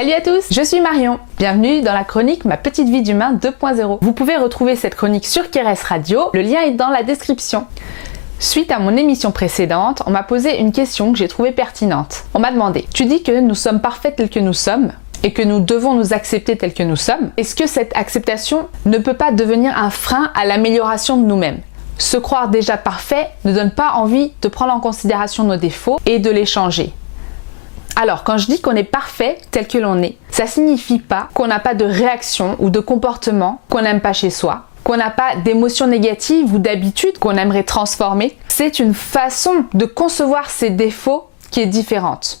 Salut à tous, je suis Marion. Bienvenue dans la chronique Ma petite vie d'humain 2.0. Vous pouvez retrouver cette chronique sur Keres Radio, le lien est dans la description. Suite à mon émission précédente, on m'a posé une question que j'ai trouvée pertinente. On m'a demandé, tu dis que nous sommes parfaits tels que nous sommes et que nous devons nous accepter tels que nous sommes. Est-ce que cette acceptation ne peut pas devenir un frein à l'amélioration de nous-mêmes ? Se croire déjà parfait ne donne pas envie de prendre en considération nos défauts et de les changer. Alors, quand je dis qu'on est parfait tel que l'on est, ça signifie pas qu'on n'a pas de réaction ou de comportement qu'on n'aime pas chez soi, qu'on n'a pas d'émotions négatives ou d'habitudes qu'on aimerait transformer. C'est une façon de concevoir ces défauts qui est différente.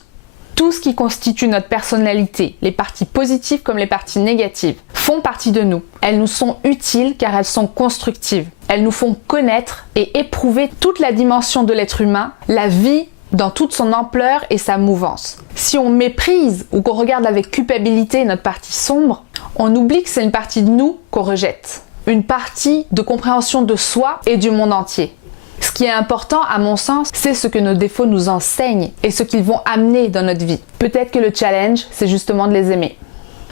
Tout ce qui constitue notre personnalité, les parties positives comme les parties négatives, font partie de nous. Elles nous sont utiles car elles sont constructives. Elles nous font connaître et éprouver toute la dimension de l'être humain, la vie dans toute son ampleur et sa mouvance. Si on méprise ou qu'on regarde avec culpabilité notre partie sombre, on oublie que c'est une partie de nous qu'on rejette. Une partie de compréhension de soi et du monde entier. Ce qui est important à mon sens, c'est ce que nos défauts nous enseignent et ce qu'ils vont amener dans notre vie. Peut-être que le challenge, c'est justement de les aimer.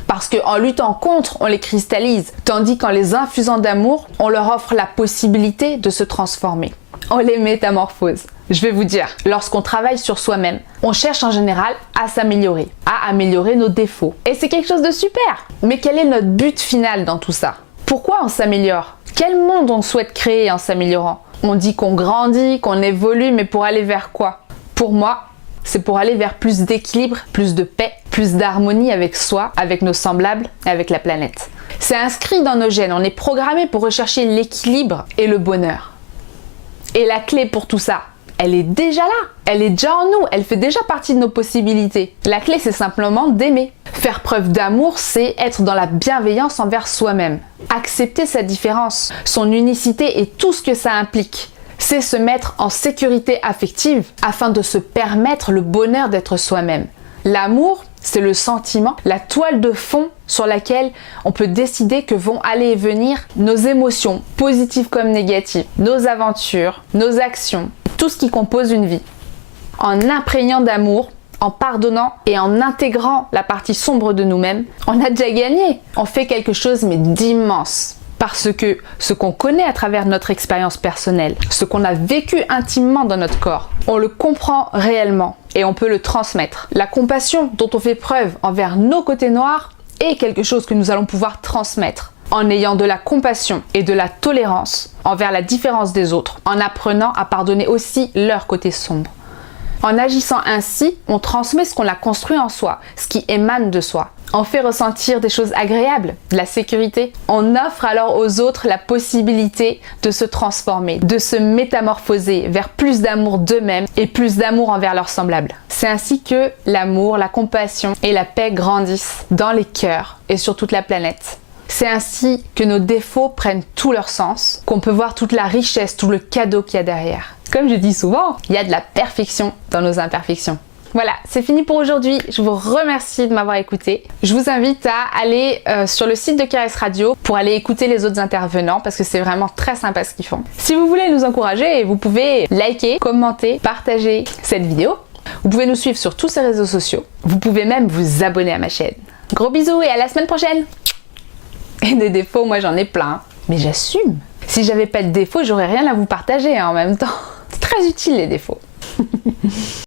Parce qu'en luttant contre, on les cristallise, tandis qu'en les infusant d'amour, on leur offre la possibilité de se transformer. On les métamorphose. Je vais vous dire, lorsqu'on travaille sur soi-même, on cherche en général à s'améliorer, à améliorer nos défauts. Et c'est quelque chose de super. Mais quel est notre but final dans tout ça? Pourquoi on s'améliore? Quel monde on souhaite créer en s'améliorant? On dit qu'on grandit, qu'on évolue, mais pour aller vers quoi? Pour moi, c'est pour aller vers plus d'équilibre, plus de paix, plus d'harmonie avec soi, avec nos semblables et avec la planète. C'est inscrit dans nos gènes, on est programmé pour rechercher l'équilibre et le bonheur. Et la clé pour tout ça, elle est déjà là, elle est déjà en nous, elle fait déjà partie de nos possibilités. La clé, c'est simplement d'aimer. Faire preuve d'amour, c'est être dans la bienveillance envers soi-même. Accepter sa différence, son unicité et tout ce que ça implique. C'est se mettre en sécurité affective afin de se permettre le bonheur d'être soi-même. L'amour, c'est le sentiment, la toile de fond sur laquelle on peut décider que vont aller et venir nos émotions, positives comme négatives, nos aventures, nos actions, tout ce qui compose une vie. En imprégnant d'amour, en pardonnant et en intégrant la partie sombre de nous-mêmes, on a déjà gagné. On fait quelque chose mais d'immense. Parce que ce qu'on connaît à travers notre expérience personnelle, ce qu'on a vécu intimement dans notre corps, on le comprend réellement et on peut le transmettre. La compassion dont on fait preuve envers nos côtés noirs est quelque chose que nous allons pouvoir transmettre en ayant de la compassion et de la tolérance envers la différence des autres, en apprenant à pardonner aussi leur côté sombre. En agissant ainsi, on transmet ce qu'on a construit en soi, ce qui émane de soi. On fait ressentir des choses agréables, de la sécurité. On offre alors aux autres la possibilité de se transformer, de se métamorphoser vers plus d'amour d'eux-mêmes et plus d'amour envers leurs semblables. C'est ainsi que l'amour, la compassion et la paix grandissent dans les cœurs et sur toute la planète. C'est ainsi que nos défauts prennent tout leur sens, qu'on peut voir toute la richesse, tout le cadeau qu'il y a derrière. Comme je dis souvent, il y a de la perfection dans nos imperfections. Voilà, c'est fini pour aujourd'hui. Je vous remercie de m'avoir écouté. Je vous invite à aller sur le site de Keres Radio pour aller écouter les autres intervenants parce que c'est vraiment très sympa ce qu'ils font. Si vous voulez nous encourager, vous pouvez liker, commenter, partager cette vidéo. Vous pouvez nous suivre sur tous ces réseaux sociaux. Vous pouvez même vous abonner à ma chaîne. Gros bisous et à la semaine prochaine. Et des défauts, moi j'en ai plein. Mais j'assume. Si j'avais pas de défauts, j'aurais rien à vous partager en même temps. C'est très utile les défauts.